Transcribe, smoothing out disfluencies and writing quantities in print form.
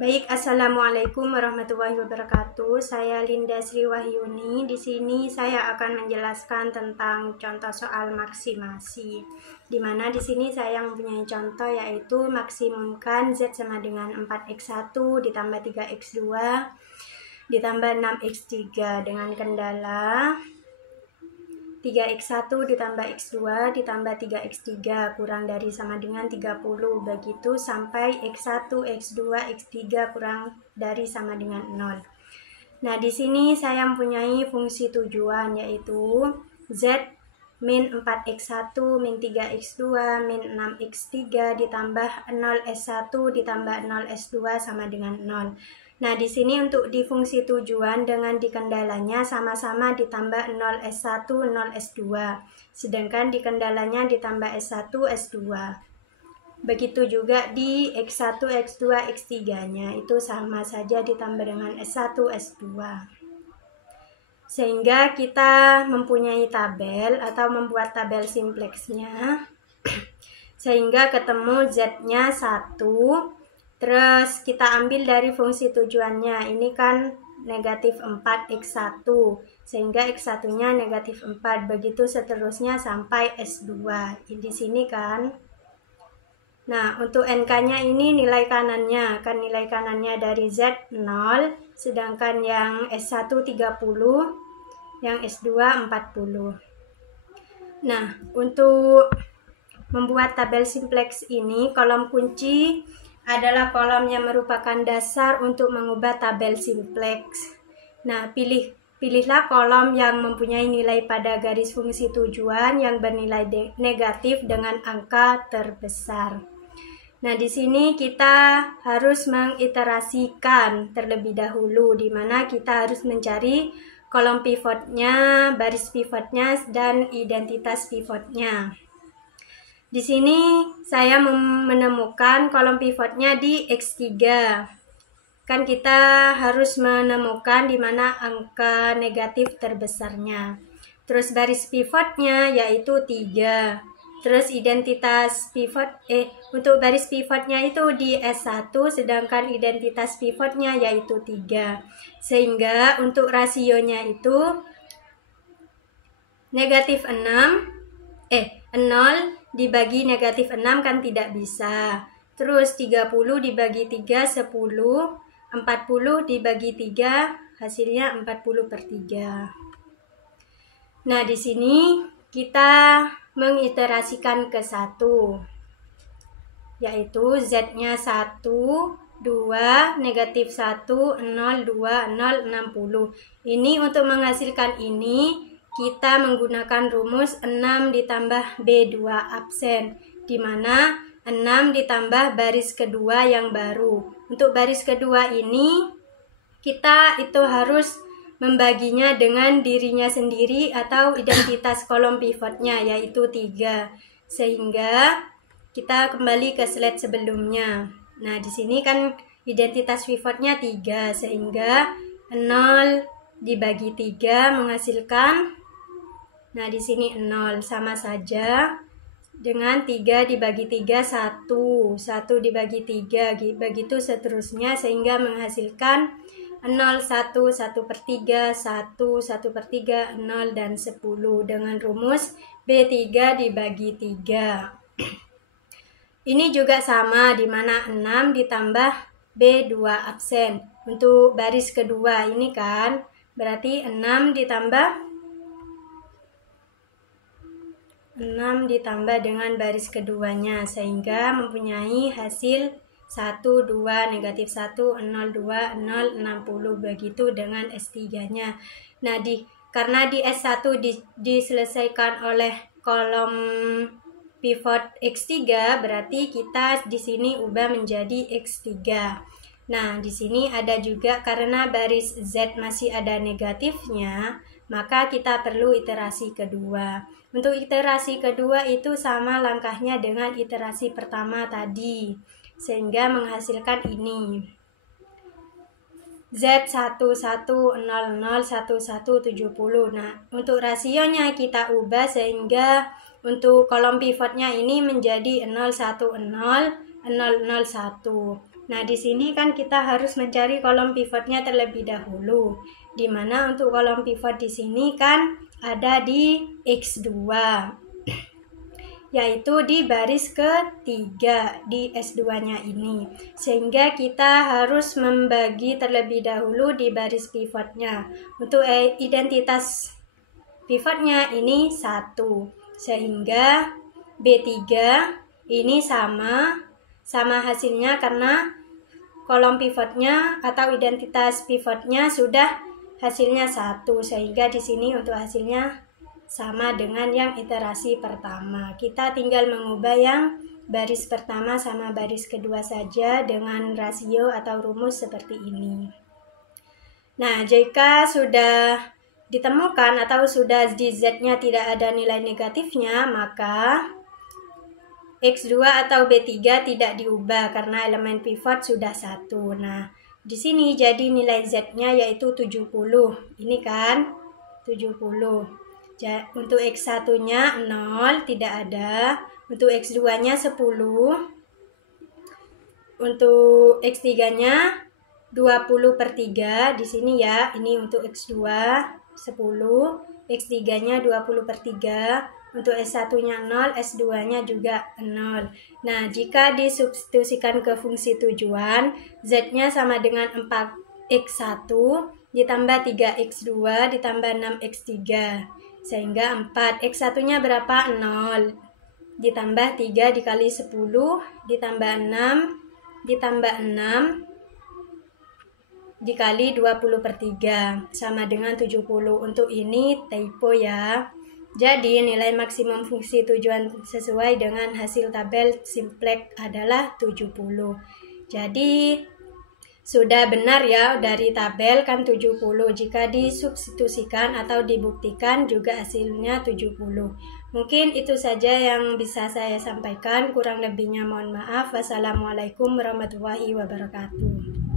Baik, assalamualaikum warahmatullahi wabarakatuh. Saya Linda Sri Wahyuni. Di sini saya akan menjelaskan tentang contoh soal maksimasi. Di mana di sini saya mempunyai contoh yaitu maksimumkan Z sama dengan 4x1 ditambah 3x2 ditambah 6x3 dengan kendala 3x1 ditambah x2 ditambah 3x3 kurang dari sama dengan 30. Begitu sampai x1, x2, x3 kurang dari sama dengan 0. Nah, di sini saya mempunyai fungsi tujuan yaitu Z min 4x1 min 3x2 min 6x3 ditambah 0s1 ditambah 0s2 sama dengan 0. Nah, di sini untuk di fungsi tujuan dengan dikendalanya sama-sama ditambah 0s1, 0s2. Sedangkan dikendalanya ditambah s1, s2. Begitu juga di x1, x2, x3-nya itu sama saja ditambah dengan s1, s2. Sehingga kita mempunyai tabel atau membuat tabel simpleksnya. Sehingga ketemu Z-nya 1. Terus kita ambil dari fungsi tujuannya. Ini kan negatif 4x1. Sehingga x1-nya negatif 4. Begitu seterusnya sampai s2. Di sini kan. Nah, untuk NK-nya ini nilai kanannya. Kan nilai kanannya dari Z 0. Sedangkan yang S1 30. Yang S2 40. Nah, untuk membuat tabel simplex ini, kolom kunci adalah kolom yang merupakan dasar untuk mengubah tabel simplex. Nah, pilihlah kolom yang mempunyai nilai pada garis fungsi tujuan yang bernilai negatif dengan angka terbesar. Nah, di sini kita harus mengiterasikan terlebih dahulu, di mana kita harus mencari kolom pivotnya, baris pivotnya, dan identitas pivotnya. Di sini saya menemukan kolom pivotnya di X3. Kan kita harus menemukan di mana angka negatif terbesarnya. Terus baris pivotnya yaitu 3. Terus identitas pivot untuk baris pivotnya itu di S1, sedangkan identitas pivotnya yaitu 3. Sehingga untuk rasionya itu negatif 0 dibagi negatif 6 kan tidak bisa. Terus 30 dibagi 3, 10. 40 dibagi 3, hasilnya 40/3. Nah, di sini kita mengiterasikan ke 1. Yaitu Z-nya 1, 2, negatif 1, 0, 2, 0, 60. Ini untuk menghasilkan ini, kita menggunakan rumus 6 ditambah B2 absen, di mana 6 ditambah baris kedua yang baru. Untuk baris kedua ini, kita itu harus membaginya dengan dirinya sendiri atau identitas kolom pivotnya, yaitu 3. Sehingga kita kembali ke slide sebelumnya. Nah, di sini kan identitas pivotnya 3, sehingga 0 dibagi 3 menghasilkan, nah di sini 0 sama saja dengan 3 dibagi 3 1, 1 dibagi 3, begitu seterusnya sehingga menghasilkan 0, 1, 1/3, 1, 1/3, 0 dan 10 dengan rumus B3 dibagi 3. Ini juga sama, di mana 6 ditambah B2 absen. Untuk baris kedua ini kan, berarti 6 ditambah dengan baris keduanya, sehingga mempunyai hasil 1, 2, negatif 1, 0, 2, 0, 60. Begitu dengan S3-nya. Nah, karena di S1 diselesaikan oleh kolom pivot X3, berarti kita di sini ubah menjadi X3. Nah, di sini ada juga karena baris Z masih ada negatifnya, maka kita perlu iterasi kedua. Untuk iterasi kedua itu sama langkahnya dengan iterasi pertama tadi, sehingga menghasilkan ini. Z11001170. Nah, untuk rasionya kita ubah sehingga untuk kolom pivotnya ini menjadi 010 001. Nah, di sini kan kita harus mencari kolom pivotnya terlebih dahulu. Di mana untuk kolom pivot di sini kan ada di X2. Yaitu di baris ketiga di S2-nya ini. Sehingga kita harus membagi terlebih dahulu di baris pivotnya. Untuk identitas pivotnya ini 1. Sehingga B3 ini sama hasilnya karena kolom pivotnya atau identitas pivotnya sudah hasilnya 1. Sehingga di sini untuk hasilnya sama dengan yang iterasi pertama. Kita tinggal mengubah yang baris pertama sama baris kedua saja dengan rasio atau rumus seperti ini. Nah, jika sudah ditemukan atau sudah di Z-nya tidak ada nilai negatifnya, maka X2 atau B3 tidak diubah karena elemen pivot sudah 1. Nah, di sini jadi nilai Z-nya yaitu 70. Ini kan 70. Untuk X1-nya 0, tidak ada. Untuk X2-nya 10. Untuk X3-nya 20/3 di sini ya. Ini untuk X2 10, X3-nya 20/3. Untuk S1-nya 0, S2-nya juga 0. Nah, jika disubstitusikan ke fungsi tujuan, Z-nya sama dengan 4X1 ditambah 3X2 ditambah 6X3. Sehingga 4, X1-nya berapa? 0. Ditambah 3 dikali 10, ditambah 6, ditambah 6, dikali 20/3, sama dengan 70. Untuk ini typo ya. Jadi nilai maksimum fungsi tujuan sesuai dengan hasil tabel simplex adalah 70. Jadi sudah benar ya dari tabel kan 70. Jika disubstitusikan atau dibuktikan juga hasilnya 70. Mungkin itu saja yang bisa saya sampaikan. Kurang lebihnya mohon maaf. Wassalamualaikum warahmatullahi wabarakatuh.